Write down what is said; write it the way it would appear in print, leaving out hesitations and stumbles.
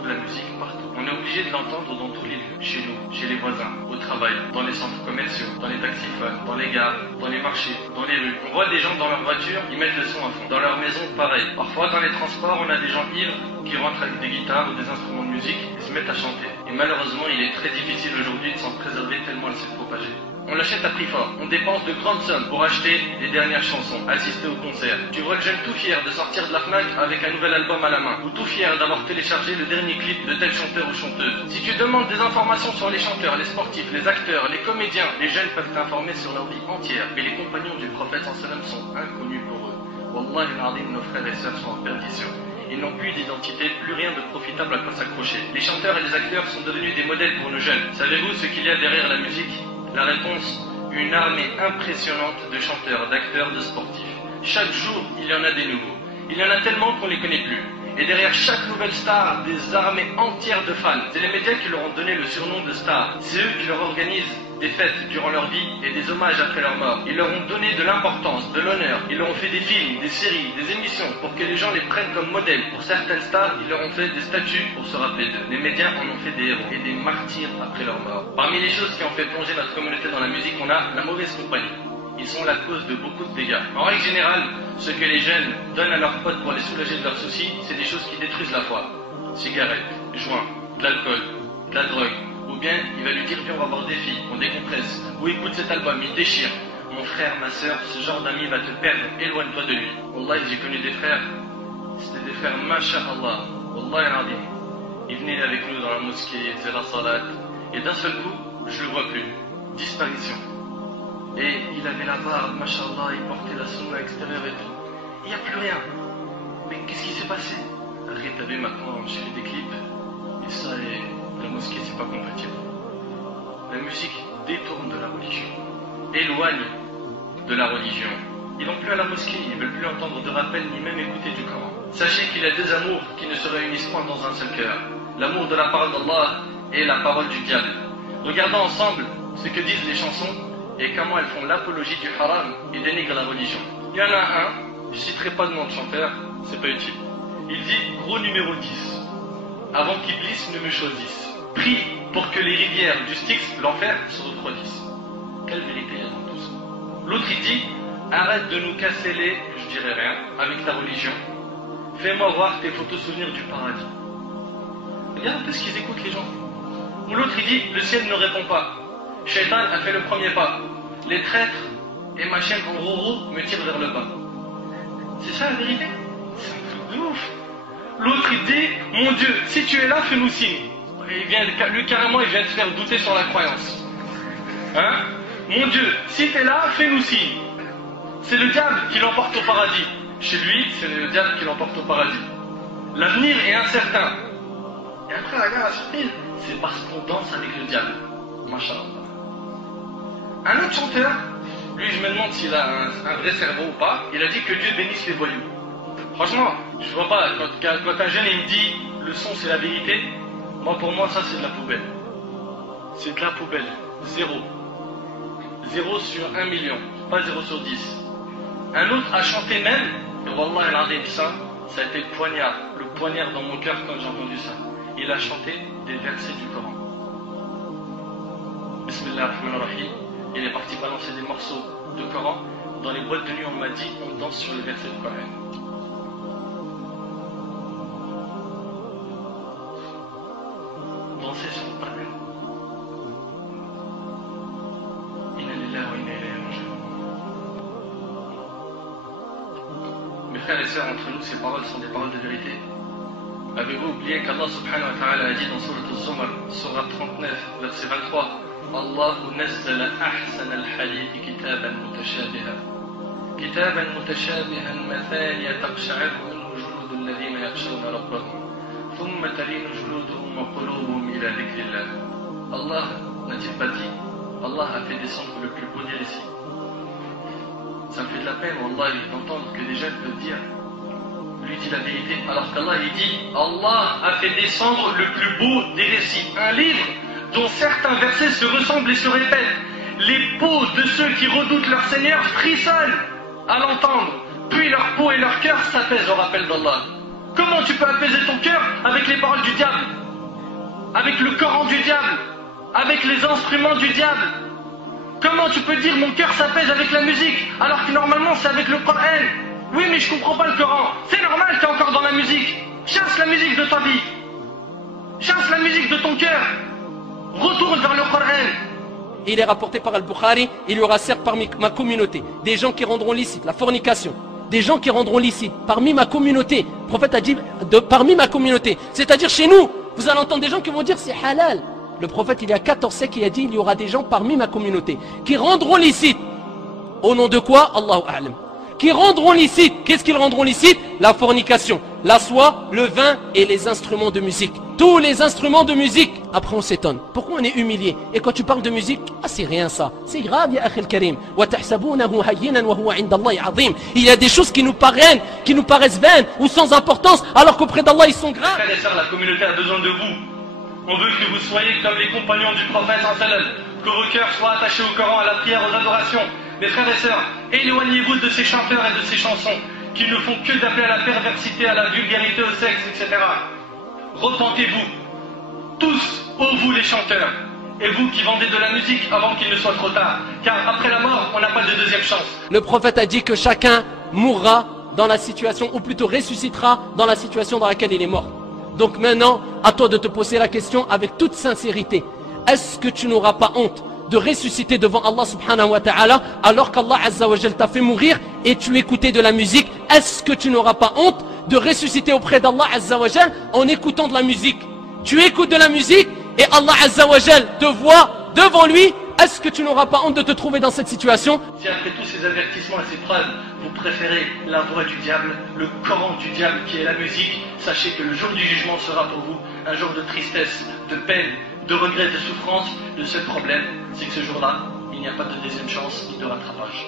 trouve la musique partout. On est obligé de l'entendre dans tous les lieux, chez nous, chez les voisins, au travail, dans les centres commerciaux, dans les taxiphones, dans les gares, dans les marchés, dans les rues. On voit des gens dans leur voiture, ils mettent le son à fond. Dans leur maison, pareil. Parfois, dans les transports, on a des gens ivres qui rentrent avec des guitares ou des instruments de musique et se mettent à chanter. Et malheureusement, il est très difficile aujourd'hui de s'en préserver tellement elle s'est propagée. On l'achète à prix fort, on dépense de grandes sommes pour acheter les dernières chansons, assister au concert. Tu vois le jeune tout fier de sortir de la FNAC avec un nouvel album à la main, ou tout fier d'avoir téléchargé le dernier clip de tel chanteur ou chanteuse. Si tu demandes des informations sur les chanteurs, les sportifs, les acteurs, les comédiens, les jeunes peuvent t'informer sur leur vie entière. Mais les compagnons du prophète sallam sont inconnus pour eux. Wallahi al-azim, nos frères et sœurs sont en perdition. Ils n'ont plus d'identité, plus rien de profitable à quoi s'accrocher. Les chanteurs et les acteurs sont devenus des modèles pour nos jeunes. Savez-vous ce qu'il y a derrière la musique? La réponse, une armée impressionnante de chanteurs, d'acteurs, de sportifs. Chaque jour, il y en a des nouveaux. Il y en a tellement qu'on ne les connaît plus. Et derrière chaque nouvelle star, des armées entières de fans. C'est les médias qui leur ont donné le surnom de star. C'est eux qui leur organisent des fêtes durant leur vie et des hommages après leur mort. Ils leur ont donné de l'importance, de l'honneur. Ils leur ont fait des films, des séries, des émissions pour que les gens les prennent comme modèles. Pour certaines stars, ils leur ont fait des statues pour se rappeler d'eux. Les médias en ont fait des héros et des martyrs après leur mort. Parmi les choses qui ont fait plonger notre communauté dans la musique, on a la mauvaise compagnie. Ils sont la cause de beaucoup de dégâts. En règle générale, ce que les jeunes donnent à leurs potes pour les soulager de leurs soucis, c'est des choses qui détruisent la foi. Cigarettes, joints, de l'alcool, de la drogue. Ou bien, il va lui dire, viens, on va voir des filles, on décompresse. Ou écoute cet album, il déchire. Mon frère, ma soeur, ce genre d'ami va te perdre, éloigne-toi de lui. Wallah, j'ai connu des frères, c'était des frères, masha'Allah. Wallah, al-azim. Ils venaient avec nous dans la mosquée, ils faisaient la salat. Et d'un seul coup, je le vois plus. Disparition. Et il avait la barbe, mashallah, il portait la sunna extérieure et tout. Il n'y a plus rien. Mais qu'est-ce qui s'est passé? Arrête, t'as vu, maintenant, je fais des clips. Et ça, et la mosquée, c'est pas compatible. La musique détourne de la religion. Éloigne de la religion. Ils vont plus à la mosquée, ils ne veulent plus entendre de rappel, ni même écouter du Coran. Sachez qu'il y a deux amours qui ne se réunissent point dans un seul cœur. L'amour de la parole d'Allah et la parole du diable. Regardons ensemble ce que disent les chansons et comment elles font l'apologie du haram et dénigrent la religion. Il y en a un, je ne citerai pas de nom de chanteur, c'est pas utile. Il dit, gros numéro 10, avant qu'Iblis ne me choisisse. Prie pour que les rivières du Styx, l'enfer, se refroidissent. Quelle vérité il y a dans tout ça? L'autre il dit, arrête de nous casser les, je dirais rien, avec ta religion. Fais-moi voir tes photos souvenirs du paradis. Regarde un peu ce qu'ils écoutent les gens. Ou l'autre il dit, le ciel ne répond pas. Shaitan a fait le premier pas. Les traîtres et ma chaîne en rouro me tirent vers le bas. C'est ça la vérité? C'est un truc de ouf. L'autre il dit, mon Dieu, si tu es là, fais-nous signe. Et lui carrément il vient te faire douter sur la croyance. Hein? Mon Dieu, si tu es là, fais-nous signe. C'est le diable qui l'emporte au paradis. Chez lui, c'est le diable qui l'emporte au paradis. L'avenir est incertain. Et après, regarde la surprise, c'est parce qu'on danse avec le diable. Masha'Allah. Un autre chanteur, lui je me demande s'il a un vrai cerveau ou pas, il a dit que Dieu bénisse les voyous. Franchement, je vois pas, quand un jeune il me dit le son c'est la vérité, moi pour moi ça c'est de la poubelle. C'est de la poubelle. Zéro. 0 sur 1 million, pas 0 sur 10. Un autre a chanté même, et Wallah al-Azim, ça a été le poignard dans mon cœur quand j'ai entendu ça. Il a chanté des versets du Coran. Bismillah ar-Rahman ar-Rahim. Il est parti balancer des morceaux de Coran. Dans les boîtes de nuit, on m'a dit, on danse sur les versets du Coran. Danser sur le Coran. Mes frères et sœurs, entre nous, ces paroles sont des paroles de vérité. Avez-vous oublié qu'Allah subhanahu wa ta'ala a dit dans Surat al-Zumar, Surat 39, verset 23, Allahu nazzala ahsan al-hadith kitaban mutashabiha. Kitaban mutashabihan mathaniya taqsha'ir minhu juludu alladhina yakhshawna rabbahum. Thumma talinu juluduhum wa qulubuhum ila dhikrillah. Allah n'a-t-il pas dit, Allah a fait descendre le plus beau des récits. Ça me fait de la peine, Wallah, d'entendre que des jeunes peuvent dire, lui dit la vérité, alors qu'Allah il dit, Allah a fait descendre le plus beau des récits. Un livre dont certains versets se ressemblent et se répètent. Les peaux de ceux qui redoutent leur Seigneur frissonnent à l'entendre, puis leur peau et leur cœur s'apaisent au rappel d'Allah. Comment tu peux apaiser ton cœur avec les paroles du diable, avec le Coran du diable, avec les instruments du diable? Comment tu peux dire mon cœur s'apaise avec la musique, alors que normalement c'est avec le Coran? Oui, mais je comprends pas le Coran. C'est normal, t'es encore dans la musique. Chasse la musique de ta vie. Chasse la musique de ton cœur. Retourne vers le Coran. Il est rapporté par Al-Bukhari, il y aura certes parmi ma communauté des gens qui rendront licite la fornication, des gens qui rendront licite parmi ma communauté. Le prophète a dit parmi ma communauté, c'est-à-dire chez nous. Vous allez entendre des gens qui vont dire c'est halal. Le prophète, il y a 14 siècles, il a dit il y aura des gens parmi ma communauté qui rendront licite. Au nom de quoi? Allahu A'lam. Qui rendront licite. Qu'est-ce qu'ils rendront licite? La fornication, la soie, le vin et les instruments de musique. Tous les instruments de musique. Après on s'étonne. Pourquoi on est humilié? Et quand tu parles de musique, ah c'est rien ça. C'est grave, ya akhil karim. Il y a des choses qui nous paraissent vaines ou sans importance, alors qu'auprès d'Allah ils sont graves. Frères et sœurs, la communauté a besoin de vous. On veut que vous soyez comme les compagnons du prophète sallam, que vos cœurs soient attachés au Coran, à la prière, aux adorations. Mes frères et sœurs, éloignez-vous de ces chanteurs et de ces chansons qui ne font que d'appeler à la perversité, à la vulgarité, au sexe, etc. Repentez-vous, tous, ô vous les chanteurs, et vous qui vendez de la musique avant qu'il ne soit trop tard, car après la mort, on n'a pas de deuxième chance. Le prophète a dit que chacun mourra dans la situation, ou plutôt ressuscitera dans la situation dans laquelle il est mort. Donc maintenant, à toi de te poser la question avec toute sincérité. Est-ce que tu n'auras pas honte de ressusciter devant Allah subhanahu wa ta'ala alors qu'Allah azza wa jal t'a fait mourir et tu écoutais de la musique? Est-ce que tu n'auras pas honte de ressusciter auprès d'Allah azza wa jal en écoutant de la musique? Tu écoutes de la musique et Allah azza wa jal te voit devant lui. Est-ce que tu n'auras pas honte de te trouver dans cette situation? Si après tous ces avertissements et ces preuves, vous préférez la voix du diable, le Coran du diable qui est la musique, sachez que le jour du jugement sera pour vous un jour de tristesse, de peine, de regret, de souffrance. Le seul problème, c'est que ce jour-là, il n'y a pas de deuxième chance ni de rattrapage.